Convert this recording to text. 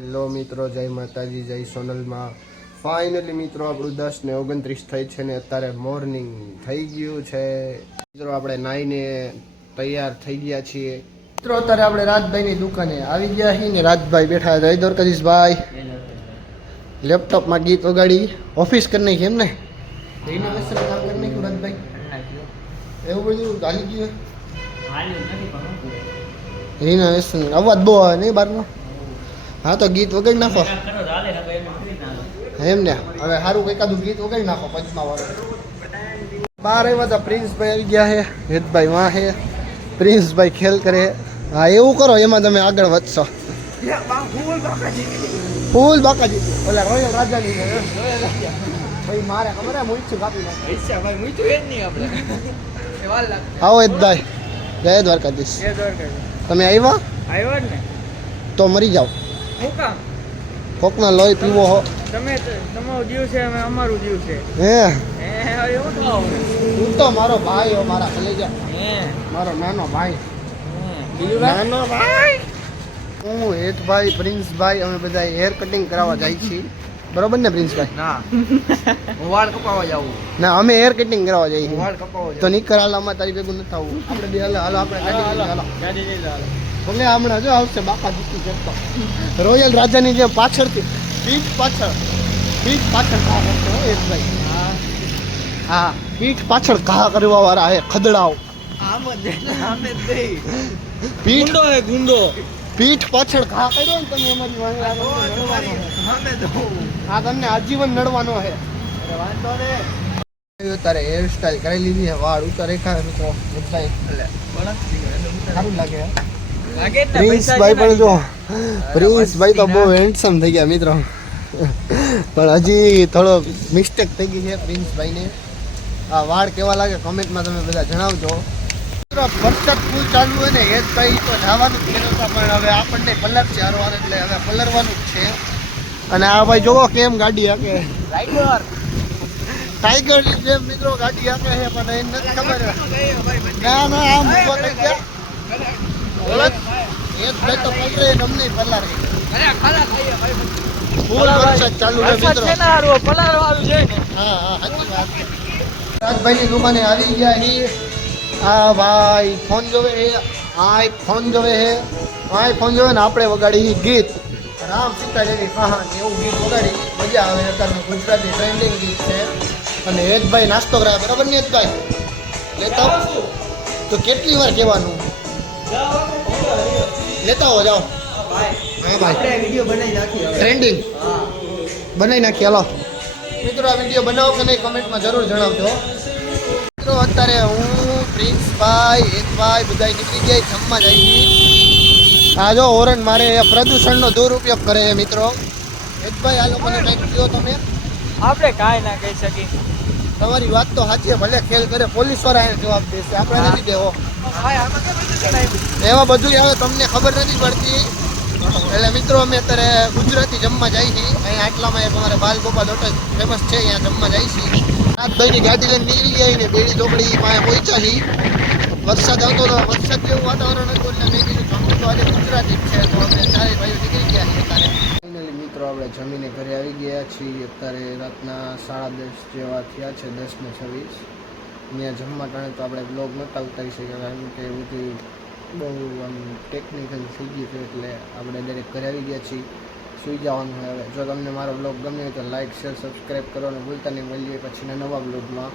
Hello મિત્રો, જય માતાજી, જય સોનલમાં. ફાઇનલી મિત્રો આપણું 10:29 થઈ છે ને અત્યારે મોર્નિંગ થઈ ગયું છે. મિત્રો આપણે નાઈને તૈયાર થઈ ગયા છીએ. મિત્રો અત્યારે આપણે રાજભાઈની દુકાને આવી ગયા છીએ ને રાજભાઈ બેઠા. જય દ્વારકાધીશભાઈ. લેપટોપમાં ગીત વગાડી ઓફિસ કરી નાખી એમ ને રિનોવેશન કામ કરી નાખ્યું રાજભાઈ. એવું બધું ચાલી ગયું રિનોવેશન. અવાજ બહુ આવે નહીં બહારનો. હા તો ગીત વગાડી નાખો એમ ને. હવે સારું એકાદું ગીત વગાડી નાખો પંચમા વાળું. બહાર આવ્યા હતા પ્રિન્સભાઈ આવી ગયા છે, હેતભાઈ વાહ છે, પ્રિન્સભાઈ ખેલ કરે. હા એવું કરો, એમાં તમે આગળ વધશો. ફૂલ બાકાજી ઓલા રોયલ રાજાની ભાઈ મારે ખબર હે મૂછું કાપી નાખે. આવો હેતભાઈ. જય દ્વારકાધીશ. તમે આવ્યા ને તો મરી જાઓ. હું કામ કોકના લોહી પીવો હો. તમે તમારો જીવ છે, અમે અમારું જીવ છે. હે એવું થાવ. તું તો મારો ભાઈ હો, મારા કલેજા. મારો નાનો ભાઈ. નાનો ભાઈ. હું હેતભાઈ, પ્રિન્સભાઈ, અમે બધા હેર કટિંગ કરાવવા જાય છીએ. બરોબર ને પ્રિન્સભાઈ? ના હું વાળ કપાવવા જાઉં. ના અમે હેર કટિંગ કરાવવા જઈએ. વાળ કપાવવા તો નીકળ હાલ, અમારે તારી ભેગું નથી થવું. આપણે બે હાલો આપણે ગાડી લઈ જાવ. ભલે હમણાં જો આવશે બાકા જીતી કરતો રોયલ રાજાની જે પાછળથી પીઠ પાછળ ઘા કરતો હેતભાઈ. હા પીઠ પાછળ ઘા કરવા વાળા હે ખદડાઓ. આમ જ આમે જ દઈ પીઠ ગુંડો હે ગુંડો. પીઠ પાછળ ઘા કર્યો ને તમે અમારી વાંહે આમે દો. આ તમને આજીવન નડવાનો છે. વાંધો ને અત્યારે હેર સ્ટાઈલ કરી લીધી છે, વાળ ઉતાર રેખા મિત્રો સારું લાગે. પ્રિન્સભાઈ પણ જો, પ્રિન્સભાઈ તો બહુ હેન્ડસમ થઈ ગયા મિત્રો, પણ હજી થોડો મિસ્ટેક થઈ ગઈ છે પ્રિન્સભાઈને. આ વાળ કેવા લાગે કમેન્ટમાં તમે બધા જણાવજો. વરસાદ ફૂલ ચાલુ હોય ને હેતભાઈ તો જવાનું જ નહોતા, પણ હવે આપણને પલર છે હારવાર એટલે હવે પલરવાનું જ છે. અને આ ભાઈ જોવો કેમ ગાડી હાકે, ટાઈગર જેમ મિત્રો ગાડી હાકે છે, પણ એને નથી ખબર. ના ના આમ ઉભો થઈ ગયા હેતભાઈ તો પલરે અમને પલાર ફૂલ વરસાદ ચાલુ છે મિત્રો. હા હા સાચી વાત. રાજભાઈની દુકાને આવી ગયા છીએ. આ ભાઈ ફોન જોવે છે, આ ફોન જોવે છે, આ ફોન જોવે ને આપણે વગાડી ગીત રામ સીતાજીની કહાની એવું ગીત વગાડી મજા આવે. અત્યારનું ગુજરાતી ટ્રેન્ડિંગ ગીત છે. અને હેતભાઈ નાસ્તો કરાવે બરાબર ને હેતભાઈ? લેતા તો કેટલી વાર કહેવાનું લેતા હો જાઓ. હા ભાઈ વિડીયો બનાવી નાખીએ, ટ્રેન્ડિંગ બનાવી નાખીએ. હાલો મિત્રો આ વિડીયો બનાવો કે નહીં કમેન્ટમાં જરૂર જણાવજો. મિત્રો અત્યારે હું પ્રિન્સભાઈ હેતભાઈ બધા નીકળી ગયા જમવા જઈએ. આ જો ઓરન મારે પ્રદૂષણનો દુરુપયોગ કરે છે મિત્રો. હેતભાઈ આ લોકોને કંઈક કહો તમે. આપણે કાંઈ ના કહી શકીએ. તમારી વાત તો સાચી, ભલે ખેલ કરે પોલીસ વાળા એને જવાબ દેશે, આપણે નથી દેવો. એવા બધું આવે તમને ખબર નથી પડતી. એટલે મિત્રો અમે અત્યારે ગુજરાતી જમવા જાય છીએ. અહીંયા આટલામાં એક અમારે બાલગોપાલ હોટલ ફેમસ છે, અહીંયા જમવા જાય છીએ. રાજભાઈની ગાડી લઈને નીકળી ગયા ને બેડી ચોકડી માં પહોંચ્યા છીએ. વરસાદ આવતો હતો, વરસાદ જેવું વાતાવરણ હતું એટલે મેં કીધું જમવું તો આજે ગુજરાતી જ છે, તો અમે ચારે ભાઈઓ નીકળી ગયા છીએ. ફાઇનલી મિત્રો આપણે જમીને ઘરે આવી ગયા છીએ. અત્યારે રાતના 10:30 જેવા થયા છે, 10:26. ત્યાં જમવા ટાણે તો આપણે બ્લોગ નહોતા ઉતારી શક્યા, કારણ કે બધું બહુ આમ ટેકનિકલ થઈ ગયું છે, એટલે આપણે દરેક ઘરે આવી ગયા છીએ. સુઈ જવાનું હોય હવે. જો તમને મારો બ્લોગ ગમે તો લાઇક શેર સબસ્ક્રાઈબ કરવાનું ભૂલતા નહીં. મળીએ પછીના નવા બ્લોગમાં.